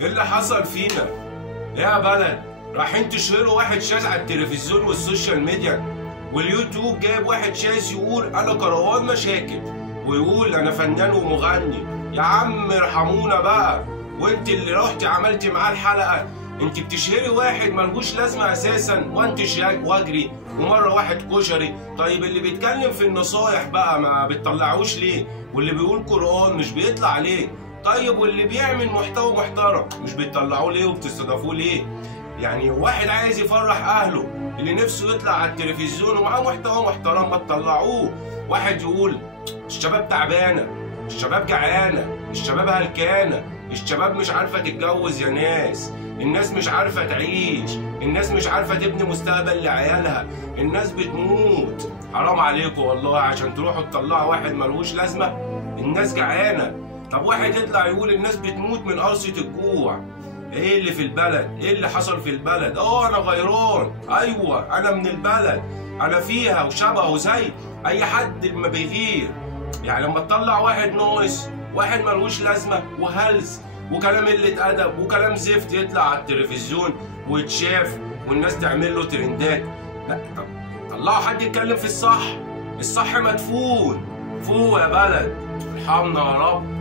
ايه اللي حصل فينا؟ ايه يا بلد؟ رايحين تشهروا واحد شاذ على التلفزيون والسوشيال ميديا واليوتيوب، جايب واحد شاذ يقول انا كروان مشاكل ويقول انا فنان ومغني. يا عم ارحمونا بقى. وانت اللي رحتي عملتي معاه الحلقه، انت بتشهري واحد ملهوش لازمه اساسا، وانت شاك واجري ومره واحد كشري. طيب اللي بيتكلم في النصايح بقى ما بتطلعوش ليه؟ واللي بيقول قرآن مش بيطلع ليه؟ طيب واللي بيعمل محتوى محترم مش بتطلعوه ليه وبتستضافوه ليه؟ يعني واحد عايز يفرح اهله اللي نفسه يطلع على التلفزيون ومعاه محتوى محترم ما تطلعوه. واحد يقول الشباب تعبانه، الشباب جعانه، الشباب هلكانه، الشباب مش عارفه تتجوز يا ناس، الناس مش عارفه تعيش، الناس مش عارفه تبني مستقبل لعيالها، الناس بتموت. حرام عليكم والله عشان تروحوا تطلعوا واحد ملوش لازمه. الناس جعانه. طب واحد يطلع يقول الناس بتموت من قرصه الجوع. ايه اللي في البلد؟ ايه اللي حصل في البلد؟ انا غيران، ايوه انا من البلد، انا فيها وشبهه زي اي حد ما بيغير. يعني لما تطلع واحد ناقص، واحد ملوش لازمه وهلس وكلام قله ادب وكلام زفت يطلع على التلفزيون ويتشاف والناس تعمل له ترندات، لا طب طلعوا حد يتكلم في الصح. الصح مدفون. فوق يا بلد، ارحمنا يا رب.